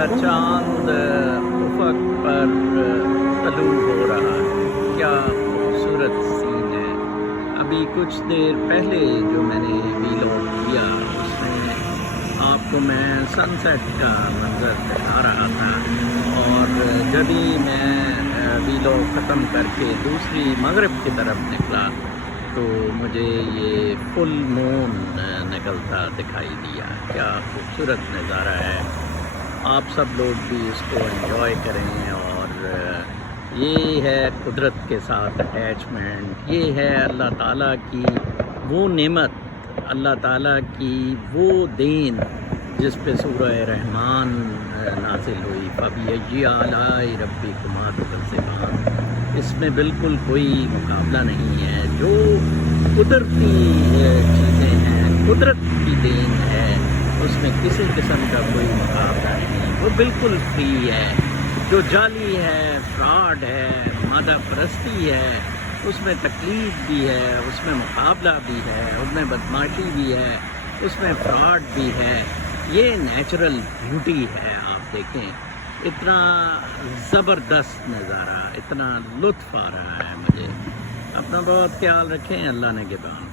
یا چاند افق پر طلوع ہو رہا ہے، کیا خوبصورت سین ہے۔ ابھی کچھ دیر پہلے جو میں نے ویلاگ کیا اس میں آپ کو میں سن سیٹ کا منظر دکھا رہا تھا، اور جب ہی میں ویلاگ ختم کر کے دوسری مغرب کی طرف نکلا تو مجھے یہ فل مون نکلتا دکھائی دیا۔ کیا خوبصورت نظارہ ہے، آپ سب لوگ بھی اس کو انجوائے کریں۔ اور یہ ہے قدرت کے ساتھ اٹیچمنٹ، یہ ہے اللہ تعالیٰ کی وہ نعمت، اللہ تعالیٰ کی وہ دین جس پہ سورہ رحمان نازل ہوئی، فَبِأَيِّ آلَاءِ رَبِّكُمَا تُكَذِّبَانِ۔ اس میں بالکل کوئی مقابلہ نہیں ہے۔ جو قدرتی چیزیں ہیں، قدرت کی دین ہے، اس میں کسی قسم کا کوئی مقابلہ نہیں، وہ بالکل فری ہے۔ جو جعلی ہے، فراڈ ہے، مادہ پرستی ہے، اس میں تکلیف بھی ہے، اس میں مقابلہ بھی ہے، اس میں بدمعاشی بھی ہے، اس میں فراڈ بھی ہے۔ یہ نیچرل بیوٹی ہے۔ آپ دیکھیں اتنا زبردست نظارہ، اتنا لطف آ رہا ہے مجھے۔ اپنا بہت خیال رکھیں، اللہ نگہبان۔